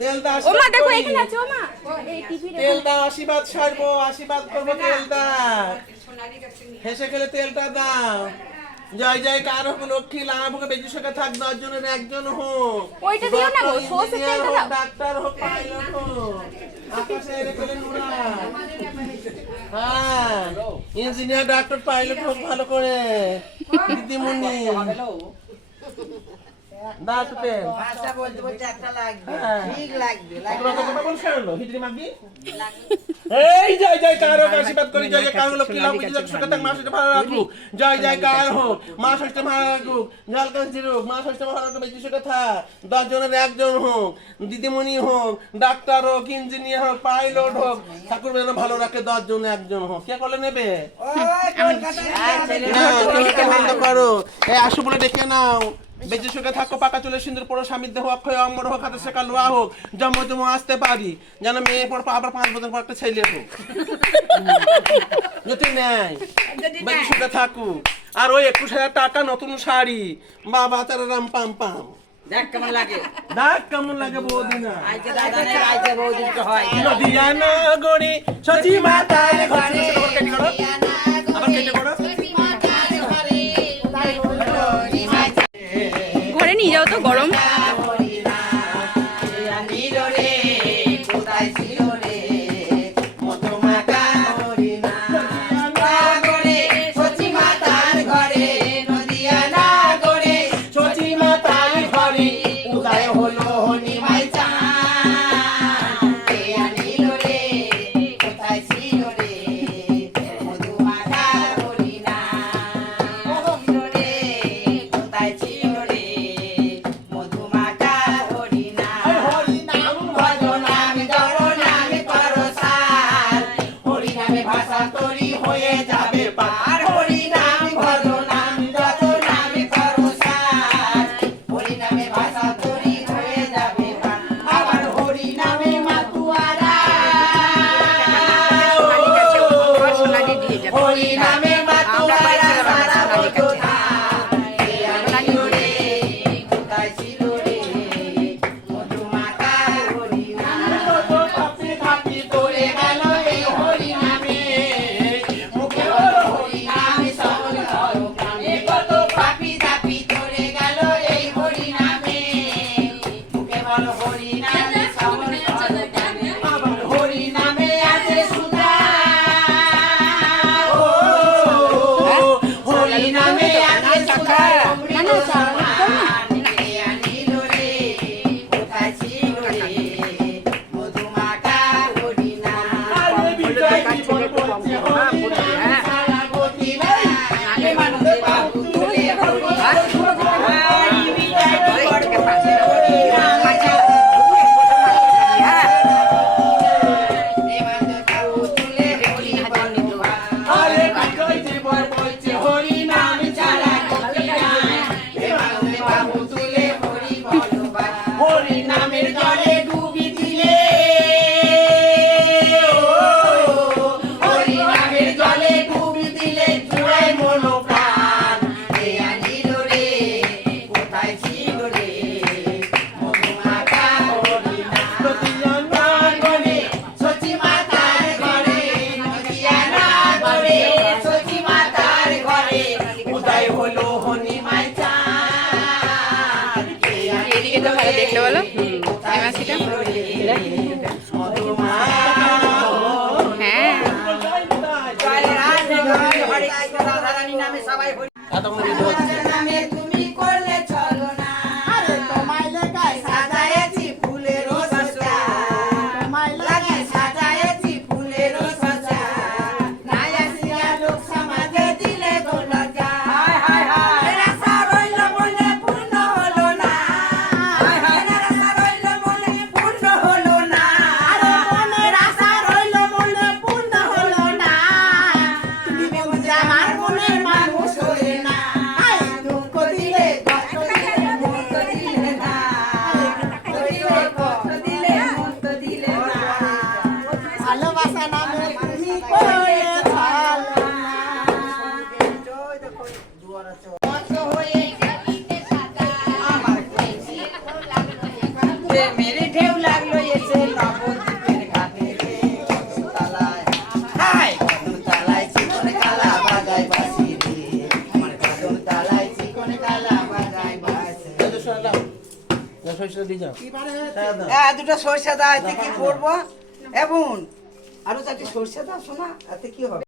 তেল দাও ও মা দেখো এখানে আছে ও মা এই টিভি তেল দাও আশীর্বাদ ছাড়বো আশীর্বাদ করবো তেল দাও হেসে খেলে তেলটা দাও জয় জয় কার হোক লক্ষ্মী লাভ হোক বেঁচে সুখে থাক 10 জনের একজন হোক ওইটা দিও না গো সরষের তেলটা দাও ডাক্তার হোক পাইলট হোক আকাশে এরকম উড়া হ্যাঁ ইঞ্জিনিয়ার ডাক্তার পাইলট হোক ভালো করে দিদিমণি দাও তো তেল ভাষা বলতে বলতে একটা লাগবে ঠিক লাগবে কথা বলছ না হিজরি মাগি এই জয় জয় কার হোক আশীর্বাদ করি জয় জয় কার হোক লক্ষ্মী লাভ বেঁচে সুখে থাক মা ষষ্ঠী ভালো রাখুক জয় জয় কার হোক মা ষষ্ঠী ভালো রাখুক ঝালকাঞ্চি হোক মা ষষ্ঠী ভালো রাখুক বেঁচে সুখে থাক 10 জনের একজন হোক দিদিমণি হোক ডাক্তার হোক ইঞ্জিনিয়ার হোক পাইলট হোক ঠাকুর যেন ভালো রাখে 10 জনের একজন হোক কে করলে নেবে বন্ধ করো এই আসু বলে ডেকে নাও বেঁচে সুখে থাকো পাকা চুলে সিন্দুর পড়ো স্বামীর দেহ অক্ষয় অমর হোক হাতে শেখা লোয়া হোক জন্ম তুমি আসতে পারি যেন মেয়ে পর আবার 5 বছর পর একটা ছেলে হোক যদি নেয় বেঁচে সুখে থাকো আর ওই 21,000 টাকা নতুন শাড়ি বাবা তার রাম পাম পাম দেখ কেমন লাগে দেখ কেমন লাগে বৌদিনা আইতে দাদা নে আইতে বৌদি তো হয় নদিয়ানা গড়ি সজি মাতার ঘরে আবার কেটে করো ঘরে নিয়ে যাও তো গরম দেখতে বলো এই মাসিটা হ্যাঁ তুমি করলে চলো না আরে তোমায় লেগায় সাজায়েছি ফুলের সজ্জা তোমায় লেগায় সাজায়েছি ফুলের সজ্জা নাই আসিয়া লোক সমাজে দিলে গোলজা হায় হায় হায় রাসা রইল বলে পূর্ণ হলো না হায় হায় রাসা রইল বলে পূর্ণ হলো না আরে মনে রাসা রইল বলে পূর্ণ হলো না তুমি বুঝে আমার মনের মানুষ হয়ে না मेरे ढेउ लागलो সরিষা দিয়ে যাও দুটো সরষে দাও, এতে কি করবো? এবং আরো চারটি সরষে দাও, শোনা, এতে কি হবে?